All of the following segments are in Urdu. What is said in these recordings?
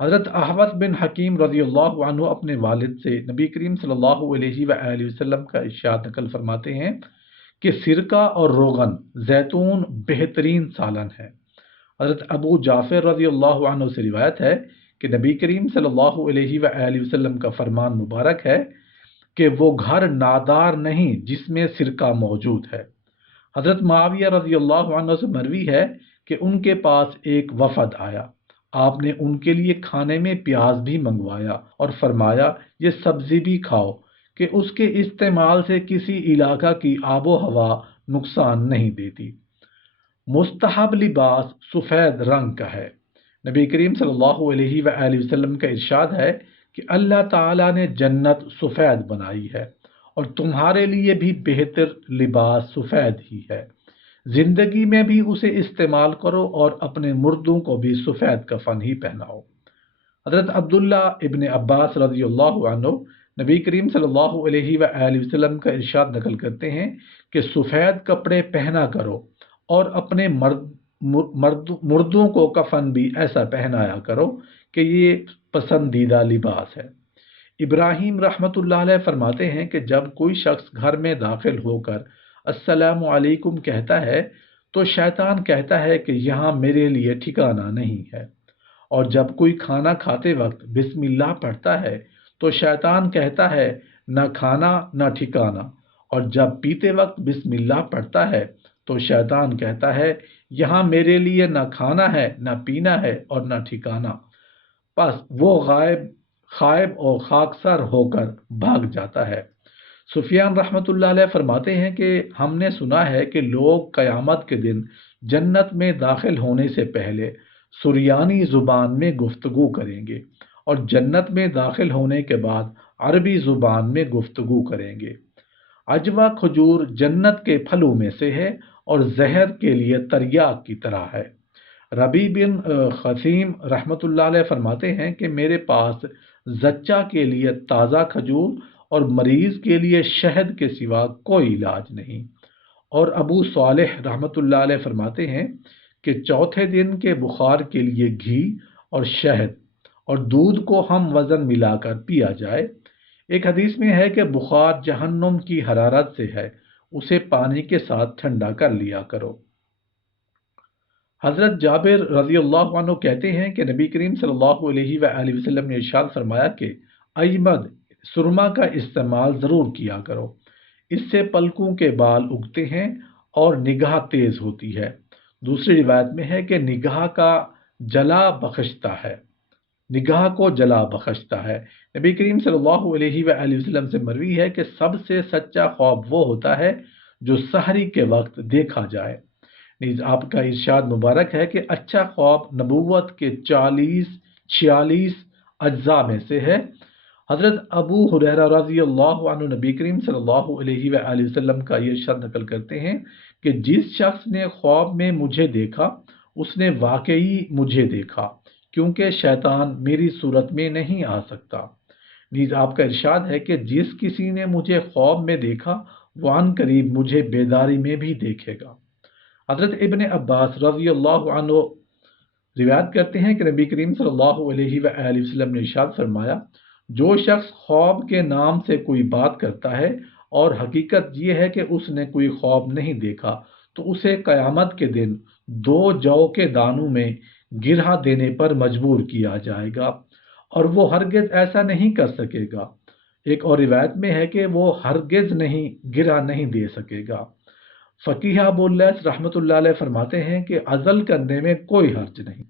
حضرت احوص بن حکیم رضی اللہ عنہ اپنے والد سے نبی کریم صلی اللہ علیہ وآلہ وسلم کا ارشاد نقل فرماتے ہیں کہ سرکہ اور روغن زیتون بہترین سالن ہے۔ حضرت ابو جعفر رضی اللہ عنہ سے روایت ہے کہ نبی کریم صلی اللہ علیہ وآلہ وسلم کا فرمان مبارک ہے کہ وہ گھر نادار نہیں جس میں سرکہ موجود ہے۔ حضرت معاویہ رضی اللہ عنہ سے مروی ہے کہ ان کے پاس ایک وفد آیا، آپ نے ان کے لیے کھانے میں پیاز بھی منگوایا اور فرمایا یہ سبزی بھی کھاؤ کہ اس کے استعمال سے کسی علاقہ کی آب و ہوا نقصان نہیں دیتی۔ مستحب لباس سفید رنگ کا ہے۔ نبی کریم صلی اللہ علیہ وآلہ وسلم کا ارشاد ہے کہ اللہ تعالیٰ نے جنت سفید بنائی ہے اور تمہارے لیے بھی بہتر لباس سفید ہی ہے۔ زندگی میں بھی اسے استعمال کرو اور اپنے مردوں کو بھی سفید کفن ہی پہناؤ۔ حضرت عبداللہ ابن عباس رضی اللہ عنہ نبی کریم صلی اللہ علیہ وآلہ وسلم کا ارشاد نقل کرتے ہیں کہ سفید کپڑے پہنا کرو اور اپنے مردوں کو کفن بھی ایسا پہنایا کرو کہ یہ پسندیدہ لباس ہے۔ ابراہیم رحمۃ اللہ علیہ فرماتے ہیں کہ جب کوئی شخص گھر میں داخل ہو کر السلام علیکم کہتا ہے تو شیطان کہتا ہے کہ یہاں میرے لیے ٹھکانہ نہیں ہے، اور جب کوئی کھانا کھاتے وقت بسم اللہ پڑھتا ہے تو شیطان کہتا ہے نہ کھانا نہ ٹھکانہ، اور جب پیتے وقت بسم اللہ پڑھتا ہے تو شیطان کہتا ہے یہاں میرے لیے نہ کھانا ہے نہ پینا ہے اور نہ ٹھکانہ، بس وہ خائب اور خاکسار ہو کر بھاگ جاتا ہے۔ سفیان رحمۃ اللہ علیہ فرماتے ہیں کہ ہم نے سنا ہے کہ لوگ قیامت کے دن جنت میں داخل ہونے سے پہلے سریانی زبان میں گفتگو کریں گے اور جنت میں داخل ہونے کے بعد عربی زبان میں گفتگو کریں گے۔ عجوہ کھجور جنت کے پھلوں میں سے ہے اور زہر کے لیے تریاک کی طرح ہے۔ ربی بن خثیم رحمۃ اللہ علیہ فرماتے ہیں کہ میرے پاس زچہ کے لیے تازہ کھجور اور مریض کے لیے شہد کے سوا کوئی علاج نہیں۔ اور ابو صالح رحمۃ اللہ علیہ فرماتے ہیں کہ چوتھے دن کے بخار کے لیے گھی اور شہد اور دودھ کو ہم وزن ملا کر پیا جائے۔ ایک حدیث میں ہے کہ بخار جہنم کی حرارت سے ہے، اسے پانی کے ساتھ ٹھنڈا کر لیا کرو۔ حضرت جابر رضی اللہ عنہ کہتے ہیں کہ نبی کریم صلی اللہ علیہ وآلہ وسلم نے ارشاد فرمایا کہ ایمد سرما کا استعمال ضرور کیا کرو، اس سے پلکوں کے بال اگتے ہیں اور نگاہ تیز ہوتی ہے۔ دوسری روایت میں ہے کہ نگاہ کو جلا بخشتا ہے۔ نبی کریم صلی اللہ علیہ وآلہ وسلم سے مروی ہے کہ سب سے سچا خواب وہ ہوتا ہے جو سحری کے وقت دیکھا جائے۔ نیز آپ کا ارشاد مبارک ہے کہ اچھا خواب نبوت کے 46 اجزاء میں سے ہے۔ حضرت ابو ہریرہ رضی اللہ عنہ نبی کریم صلی اللہ علیہ وآلہ وسلم کا یہ ارشاد نقل کرتے ہیں کہ جس شخص نے خواب میں مجھے دیکھا اس نے واقعی مجھے دیکھا، کیونکہ شیطان میری صورت میں نہیں آ سکتا۔ نیز آپ کا ارشاد ہے کہ جس کسی نے مجھے خواب میں دیکھا وہ عن قریب مجھے بیداری میں بھی دیکھے گا۔ حضرت ابن عباس رضی اللہ عنہ روایت کرتے ہیں کہ نبی کریم صلی اللہ علیہ وآلہ وسلم نے ارشاد فرمایا جو شخص خواب کے نام سے کوئی بات کرتا ہے اور حقیقت یہ ہے کہ اس نے کوئی خواب نہیں دیکھا تو اسے قیامت کے دن 2 جو کے دانوں میں گرہ دینے پر مجبور کیا جائے گا اور وہ ہرگز ایسا نہیں کر سکے گا۔ ایک اور روایت میں ہے کہ وہ ہرگز گرہ نہیں دے سکے گا۔ فقیہ ابو اللیث رحمۃ اللہ علیہ فرماتے ہیں کہ عزل کرنے میں کوئی حرج نہیں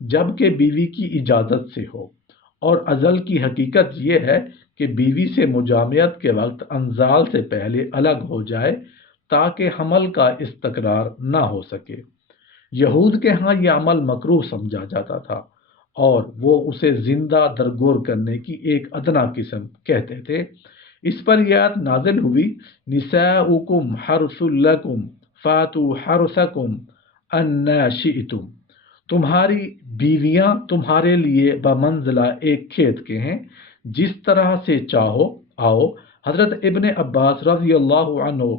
جبکہ بیوی کی اجازت سے ہو، اور عزل کی حقیقت یہ ہے کہ بیوی سے مجامعت کے وقت انزال سے پہلے الگ ہو جائے تاکہ حمل کا استقرار نہ ہو سکے۔ یہود کے ہاں یہ عمل مکروہ سمجھا جاتا تھا اور وہ اسے زندہ درگور کرنے کی ایک ادنا قسم کہتے تھے۔ اس پر یہ آیت نازل ہوئی نساؤکم حرث لکم فاتوا حرثکم انا شئتم، تمہاری بیویاں تمہارے لیے بمنزلہ ایک کھیت کے ہیں، جس طرح سے چاہو آؤ۔ حضرت ابن عباس رضی اللہ عنہ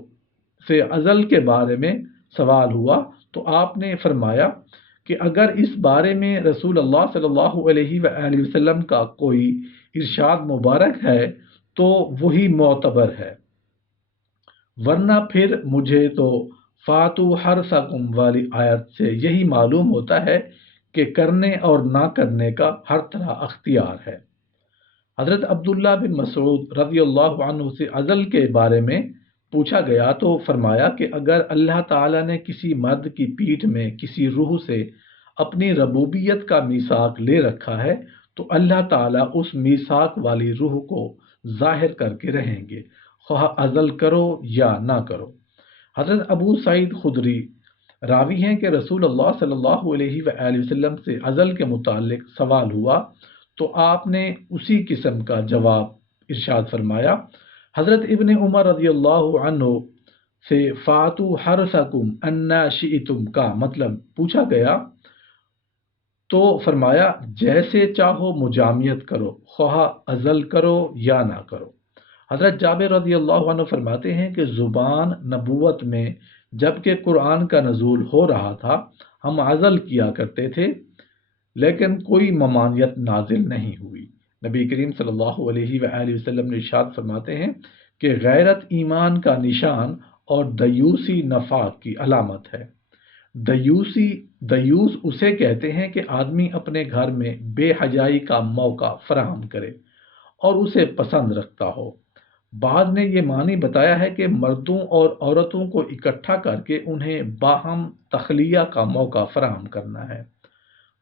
سے عزل کے بارے میں سوال ہوا تو آپ نے فرمایا کہ اگر اس بارے میں رسول اللہ صلی اللہ علیہ وآلہ وسلم کا کوئی ارشاد مبارک ہے تو وہی معتبر ہے، ورنہ پھر مجھے تو فاتو حرثکم والی آیت سے یہی معلوم ہوتا ہے کہ کرنے اور نہ کرنے کا ہر طرح اختیار ہے۔ حضرت عبداللہ بن مسعود رضی اللہ عنہ سے عزل کے بارے میں پوچھا گیا تو فرمایا کہ اگر اللہ تعالیٰ نے کسی مرد کی پیٹھ میں کسی روح سے اپنی ربوبیت کا میثاق لے رکھا ہے تو اللہ تعالیٰ اس میثاق والی روح کو ظاہر کر کے رہیں گے، خواہ عزل کرو یا نہ کرو۔ حضرت ابو سعید خدری راوی ہیں کہ رسول اللہ صلی اللہ علیہ وآلہ وسلم سے عزل کے متعلق سوال ہوا تو آپ نے اسی قسم کا جواب ارشاد فرمایا۔ حضرت ابن عمر رضی اللہ عنہ سے فاتو حرثکم انا شئتم کا مطلب پوچھا گیا تو فرمایا جیسے چاہو مجامعت کرو، خواہ عزل کرو یا نہ کرو۔ حضرت جابر رضی اللہ عنہ فرماتے ہیں کہ زبان نبوت میں جب کہ قرآن کا نزول ہو رہا تھا ہم عزل کیا کرتے تھے لیکن کوئی ممانعت نازل نہیں ہوئی۔ نبی کریم صلی اللہ علیہ وآلہ وسلم نے ارشاد فرماتے ہیں کہ غیرت ایمان کا نشان اور دیوسی نفاق کی علامت ہے۔ دیوس اسے کہتے ہیں کہ آدمی اپنے گھر میں بے حیائی کا موقع فراہم کرے اور اسے پسند رکھتا ہو۔ بعض نے یہ معنی بتایا ہے کہ مردوں اور عورتوں کو اکٹھا کر کے انہیں باہم تخلیہ کا موقع فراہم کرنا ہے۔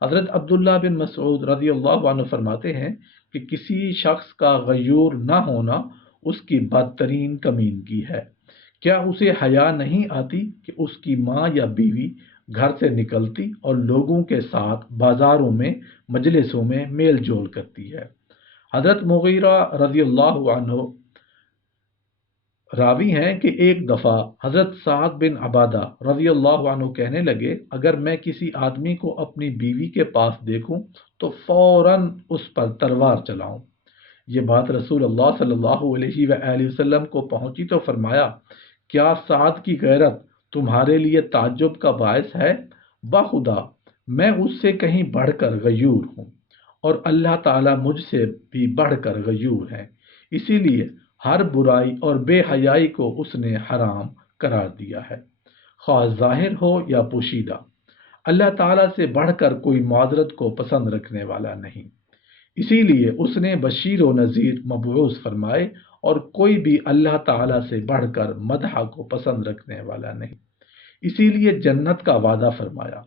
حضرت عبداللہ بن مسعود رضی اللہ عنہ فرماتے ہیں کہ کسی شخص کا غیور نہ ہونا اس کی بدترین کمینگی ہے۔ کیا اسے حیا نہیں آتی کہ اس کی ماں یا بیوی گھر سے نکلتی اور لوگوں کے ساتھ بازاروں میں مجلسوں میں میل جول کرتی ہے۔ حضرت مغیرہ رضی اللہ عنہ راوی ہیں کہ ایک دفعہ حضرت سعد بن عبادہ رضی اللہ عنہ کہنے لگے اگر میں کسی آدمی کو اپنی بیوی کے پاس دیکھوں تو فوراً اس پر تلوار چلاؤں۔ یہ بات رسول اللہ صلی اللہ علیہ وآلہ وسلم کو پہنچی تو فرمایا کیا سعد کی غیرت تمہارے لیے تعجب کا باعث ہے؟ بخدا میں اس سے کہیں بڑھ کر غیور ہوں اور اللہ تعالیٰ مجھ سے بھی بڑھ کر غیور ہے، اسی لیے ہر برائی اور بے حیائی کو اس نے حرام قرار دیا ہے، خواہ ظاہر ہو یا پوشیدہ۔ اللہ تعالیٰ سے بڑھ کر کوئی معذرت کو پسند رکھنے والا نہیں، اسی لیے اس نے بشیر و نذیر مبعوث فرمائے اور کوئی بھی اللہ تعالیٰ سے بڑھ کر مدح کو پسند رکھنے والا نہیں، اسی لیے جنت کا وعدہ فرمایا۔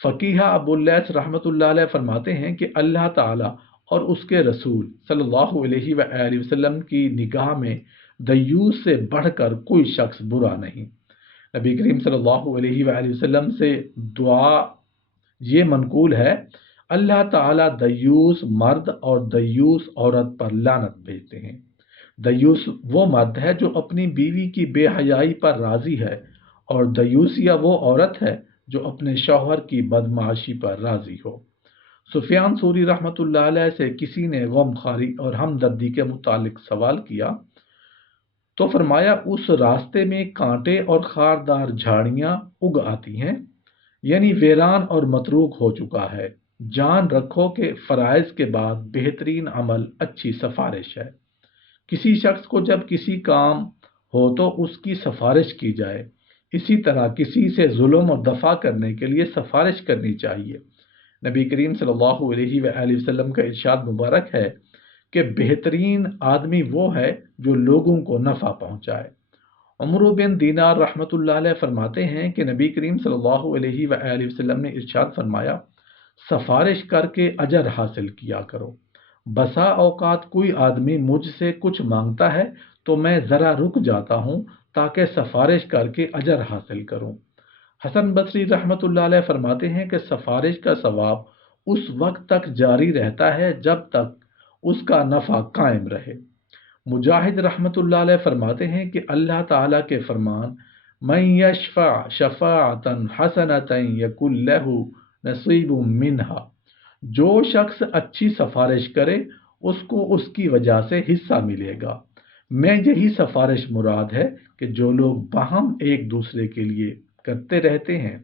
فقیہ ابو اللیث رحمۃ اللہ علیہ فرماتے ہیں کہ اللہ تعالیٰ اور اس کے رسول صلی اللہ علیہ وآلہ وسلم کی نگاہ میں دیوس سے بڑھ کر کوئی شخص برا نہیں۔ نبی کریم صلی اللہ علیہ وآلہ وسلم سے دعا یہ منقول ہے اللہ تعالیٰ دیوس مرد اور دیوس عورت پر لعنت بھیجتے ہیں۔ دیوس وہ مرد ہے جو اپنی بیوی کی بے حیائی پر راضی ہے اور دیوسیہ وہ عورت ہے جو اپنے شوہر کی بدمعاشی پر راضی ہو۔ سفیان ثوری رحمۃ اللہ علیہ سے کسی نے غم خواری اور ہمدردی کے متعلق سوال کیا تو فرمایا اس راستے میں کانٹے اور خاردار جھاڑیاں اگ آتی ہیں، یعنی ویران اور متروک ہو چکا ہے۔ جان رکھو کہ فرائض کے بعد بہترین عمل اچھی سفارش ہے۔ کسی شخص کو جب کسی کام ہو تو اس کی سفارش کی جائے، اسی طرح کسی سے ظلم اور دفع کرنے کے لیے سفارش کرنی چاہیے۔ نبی کریم صلی اللہ علیہ وآلہ وسلم کا ارشاد مبارک ہے کہ بہترین آدمی وہ ہے جو لوگوں کو نفع پہنچائے۔ عمرو بن دینار رحمۃ اللہ علیہ فرماتے ہیں کہ نبی کریم صلی اللہ علیہ وآلہ وسلم نے ارشاد فرمایا سفارش کر کے اجر حاصل کیا کرو۔ بسا اوقات کوئی آدمی مجھ سے کچھ مانگتا ہے تو میں ذرا رک جاتا ہوں تاکہ سفارش کر کے اجر حاصل کروں۔ حسن بصری رحمۃ اللہ علیہ فرماتے ہیں کہ سفارش کا ثواب اس وقت تک جاری رہتا ہے جب تک اس کا نفع قائم رہے۔ مجاہد رحمۃ اللہ علیہ فرماتے ہیں کہ اللہ تعالیٰ کے فرمان من یشفع شفاعتا حسنۃ یکن لہ نصیب منہا، جو شخص اچھی سفارش کرے اس کو اس کی وجہ سے حصہ ملے گا۔ میں یہی سفارش مراد ہے کہ جو لوگ باہم ایک دوسرے کے لیے کرتے رہتے ہیں۔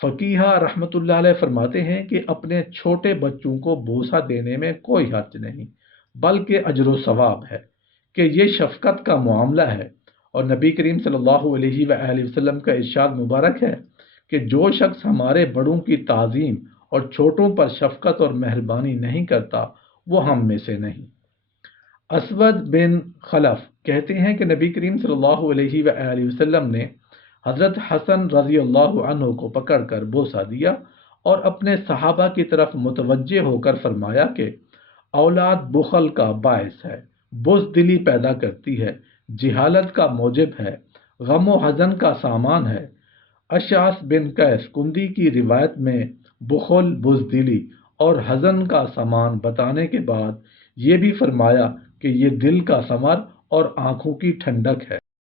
فقیہ رحمۃ اللہ علیہ فرماتے ہیں کہ اپنے چھوٹے بچوں کو بوسہ دینے میں کوئی حرج نہیں، بلکہ اجر و ثواب ہے کہ یہ شفقت کا معاملہ ہے۔ اور نبی کریم صلی اللہ علیہ وآلہ وسلم کا ارشاد مبارک ہے کہ جو شخص ہمارے بڑوں کی تعظیم اور چھوٹوں پر شفقت اور مہربانی نہیں کرتا وہ ہم میں سے نہیں۔ اسود بن خلف کہتے ہیں کہ نبی کریم صلی اللہ علیہ وآلہ وسلم نے حضرت حسن رضی اللہ عنہ کو پکڑ کر بوسہ دیا اور اپنے صحابہ کی طرف متوجہ ہو کر فرمایا کہ اولاد بخل کا باعث ہے، بزدلی پیدا کرتی ہے، جہالت کا موجب ہے، غم و حزن کا سامان ہے۔ اشعث بن قیس کندی کی روایت میں بخل، بزدلی اور حزن کا سامان بتانے کے بعد یہ بھی فرمایا کہ یہ دل کا ثمر اور آنکھوں کی ٹھنڈک ہے۔